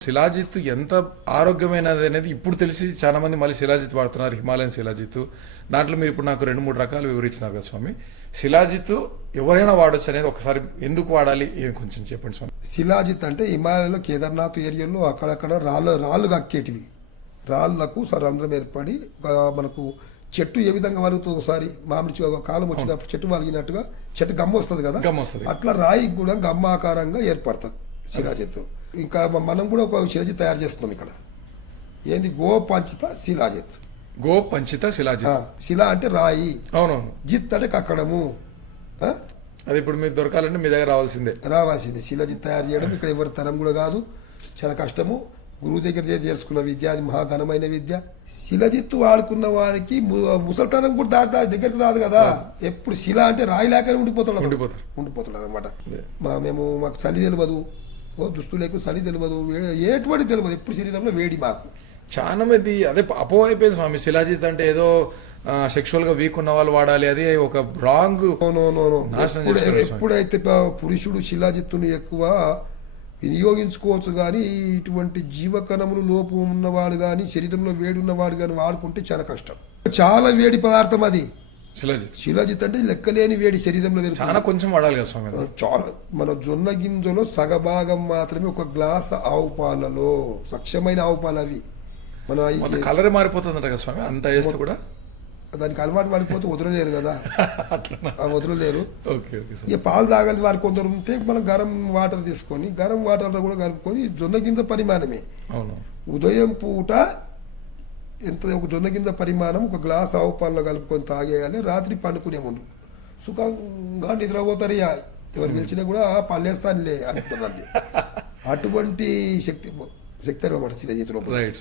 శిలాజిత్ ఎంత ఆరోగ్యమైనది అనేది ఇప్పుడు తెలిసి చాలా మంది మళ్ళీ శిలాజిత్ వాడుతున్నారు హిమాలయన్ శిలాజిత్ దాంట్లో మీరు ఇప్పుడు నాకు రెండు మూడు రకాలు వివరించినారు కదా స్వామి. శిలాజిత్ ఎవరైనా వాడొచ్చు అనేది ఒకసారి ఎందుకు వాడాలి? ఏం కొంచెం చెప్పండి స్వామి. శిలాజిత్ అంటే హిమాలయంలో కేదార్నాథ్ ఏరియాలో అక్కడక్కడ రాళ్ళు రాళ్ళు కక్కేటివి. రాళ్ళకు రంధ్రం ఏర్పడి ఒక మనకు చెట్టు ఏ విధంగా వలుగుతుంది ఒకసారి మామిడి కాలం వచ్చినప్పుడు చెట్టు వలిగినట్టుగా చెట్టు గమ్మ వస్తుంది కదా? అట్లా రాయి కూడా గమ్మాకారంగా ఏర్పడుతుంది శిలాజిత్ ఇంకా మనం కూడా ఒక శిలాజిత్ తయారు చేస్తున్నాం ఇక్కడ. ఏంది? గో పంచిత శిలాజిత్. గో పంచిత శిలాజిత్ శిల అంటే రాయి. అవునవును. జిత్ అంటే కక్కడము? అది ఇప్పుడు మీకు దొరకాలంటే మీ దగ్గర రావాల్సిందే. రావాల్సింది. శిలాజిత్ తయారు చేయడం ఇక్కడ ఎవరి తరం కూడా కాదు. చాలా కష్టము. గురువు దగ్గర చేరి నేర్చుకున్న విద్య అది మహాఘనమైన విద్య. శిలజిత్తు వాడుకున్న వారికి ముసల్తనం కూడా దా దా- దగ్గరికి రాదు కదా. ఎప్పుడు శిల అంటే రాయి లేకనే ఉండిపోతాడు అతను. ఉండిపోతారు. ఉండిపోతాడు అనమాట మేము మాకు చలి తెలియదు ఓ దుస్తులు లేకుండా చలి తెలియదు ఎటువంటి తెలియదు ఎప్పుడు శరీరంలో వేడి మాకు. చాలా మంది అదే అపో అయిపోయింది స్వామి శిలాజిత్ అంటే ఏదో సెక్షువల్గా వీక్ ఉన్న వాళ్ళు వాడాలి అది ఒక రాంగ్. ఎప్పుడైతే పురుషుడు శిలాజిత్తును ఎక్కువ వినియోగించుకోవచ్చు కానీ ఇటువంటి జీవకణములు లోపం ఉన్నవాడు కానీ శరీరంలో వేడి ఉన్నవాడు కానీ వాడుకుంటే చాలా కష్టం. చాలా వేడి పదార్థం అది. శిలాజిత్. శిలాజిత్ అంటే లెక్కలేని వేడి శరీరంలో. చాలా కొంచెం వాడాలి కదా స్వామి. చాలా మన జొన్న గింజలో సగభాగం మాత్రమే ఒక గ్లాస్ ఆవు పాలలో స్వచ్ఛమైన ఆవు పాలు అవి. మన కలర్ మారిపోతుందంట కదా స్వామి అంత వేస్తే కూడా. దానికి అలవాటు పడిపోతే వదలలేరు కదా. వదలలేరు. ఓకే ఓకే స్వామి ఇక పాలు తాగని వారు కొందరు ఉంటే మనం గరం వాటర్ తీసుకొని గరం వాటర్లో కూడా కలుపుకొని జొన్న గింజ పరిమాణమే. అవును ఉదయం పూట ఎంత ఒక జొన్న గింజ పరిమాణం ఒక గ్లాస్ ఆవు పాలలో కలుపుకొని తాగేయాలి. రాత్రి పండుకునే ముందు. సుఖంగా నిద్రపోతారు ఇక. ఎవరు పిలిచినా కూడా "ఆ, పళ్ళేస్తానులే అంటున్నారు అటువంటి శక్తి శక్తి అనమాట చేతిలో రైట్